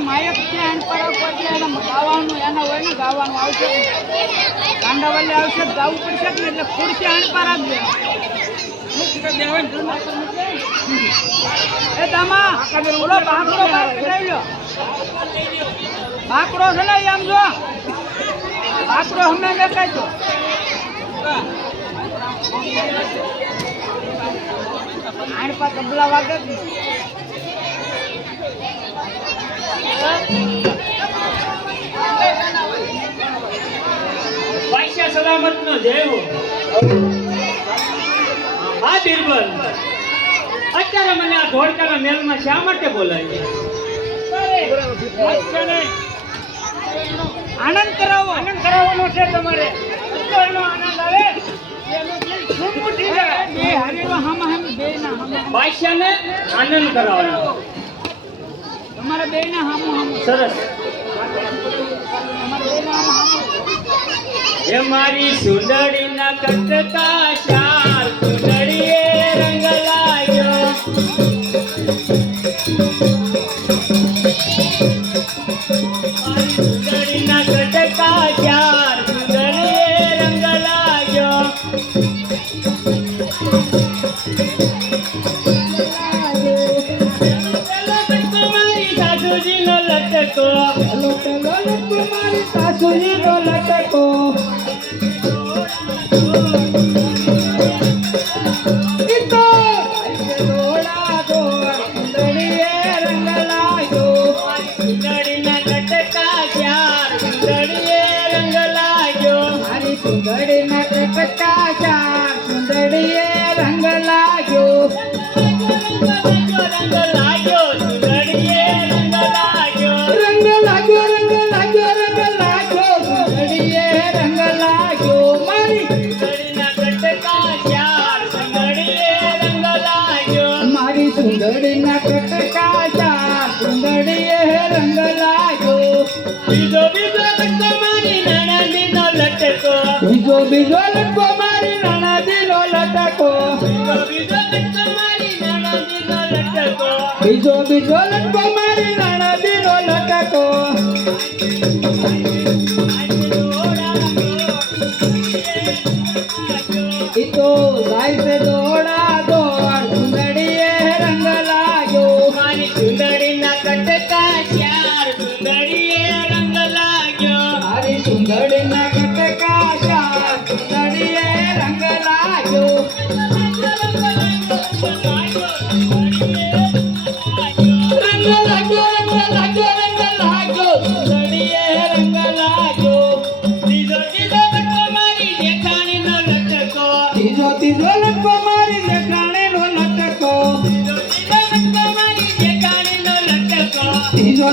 માયક છે ગાવાનું એના હોય ને ગાવાનું આવશે કાંડાવાલી આવશે ગાવું પડશે ને એટલે ખુરશી અણપાર આપજે એ તામા ઓલો બાકડો બહાર કઢાવી લો બાકડો છે ને આમ જો બાકડો હમણાં દેખાય તો અણપા તબલા વાગે જ પૈસા સલામત નો જેવો હા બિરબલ અત્યારે મને આ ધોળકાના મેલમાં શા માટે બોલાય આનંદ કરાવવાનો છે તમારે એનો આનંદ આવે પૈસાને આનંદ કરાવવાનો તમારે બે ના હામો સરસ એ મારી સુંદરી ના કટકા ચાર સુંદરીએ રંગ લાગ્યો મારી સુંદરી ના કટકા ચાર સુંદરીએ રંગ લાગ્યો લટકો મારી સાસુજી નો લટકો દોડા દોડ સુંદરીએ રંગ લાગ્યો સુંદરી ના લટકા ચાર સુંદરીએ રંગ લાગ્યો મારી સુંદરી ના લટકા ચાર સુંદરીએ રંગ લાગ્યો રંગ લાગ્યો સુંદરીએ રંગ લાગ્યો રંગ લાગ્યો રંગ લાગ્યો રંગ લાગ્યો સુંદરીએ રંગ લાગ્યો મારી સુંદરીના કટકા ચાર સુંદરીએ રંગ લાગ્યો મારી સુંદરીના કટકા ચાર સુંદરીએ રંગ લાગ્યો બીજો લટકો મારી નણંદીનો લટકો બીજો લટકો મારી નણંદીનો લટકો બીજો લટકો મારી નણંદીનો લટકો બીજો લટકો મારી નણંદીનો લટકો ઈતો જાય છે દોડા દોડ સુંદરીએ રંગ લાગ્યો મારી સુંદરીના કટકા ચાર સુંદરીએ રંગ લાગ્યો મારી સુંદરીના કટકા ચાર સુંદરીએ રંગ લાગ્યો ત્રીજો લટકો મારી જેઠાણીનો લટકો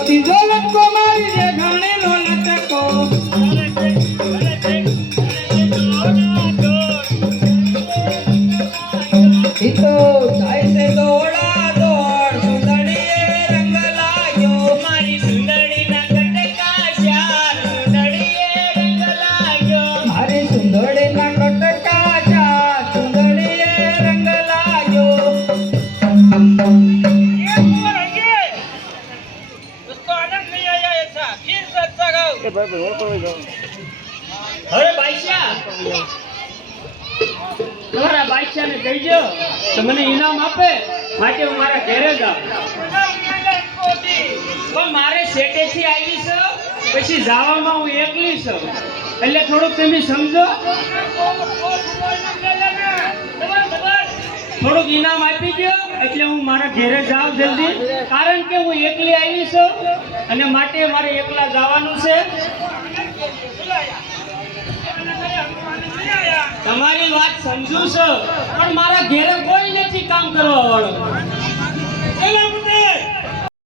ત્રીજો લટકો મારી જેઠાણીનો લટકો ઈતો જાય છે દોડા દોડ સુંદરીએ રંગ લાગ્યો મારી સુંદરીના કટકા ચાર સુંદરીએ રંગ લાગ્યો મારી સુંદરીના કટકા ચાર સુંદરીએ રંગ લાગ્યો અરે બાઈશા તમારા બાદશાહ ને કહીજો તો મને ઇનામ આપે માટે હું મારા ઘરે જાઉં પણ મારે શેટેથી આવી છે પછી જવામાં હું એકલી છું એટલે થોડુંક તમે સમજો થોડુંક ઇનામ આપી દો એટલે હું મારા ઘેરે જાઉં જલ્દી, કારણ કે હું એકલી આવી છું અને માટે મારે એકલા જવાનું છે. તમારી વાત સમજુ છું, પણ મારા ઘેરે કોઈ નથી કામ કરવા વાળો.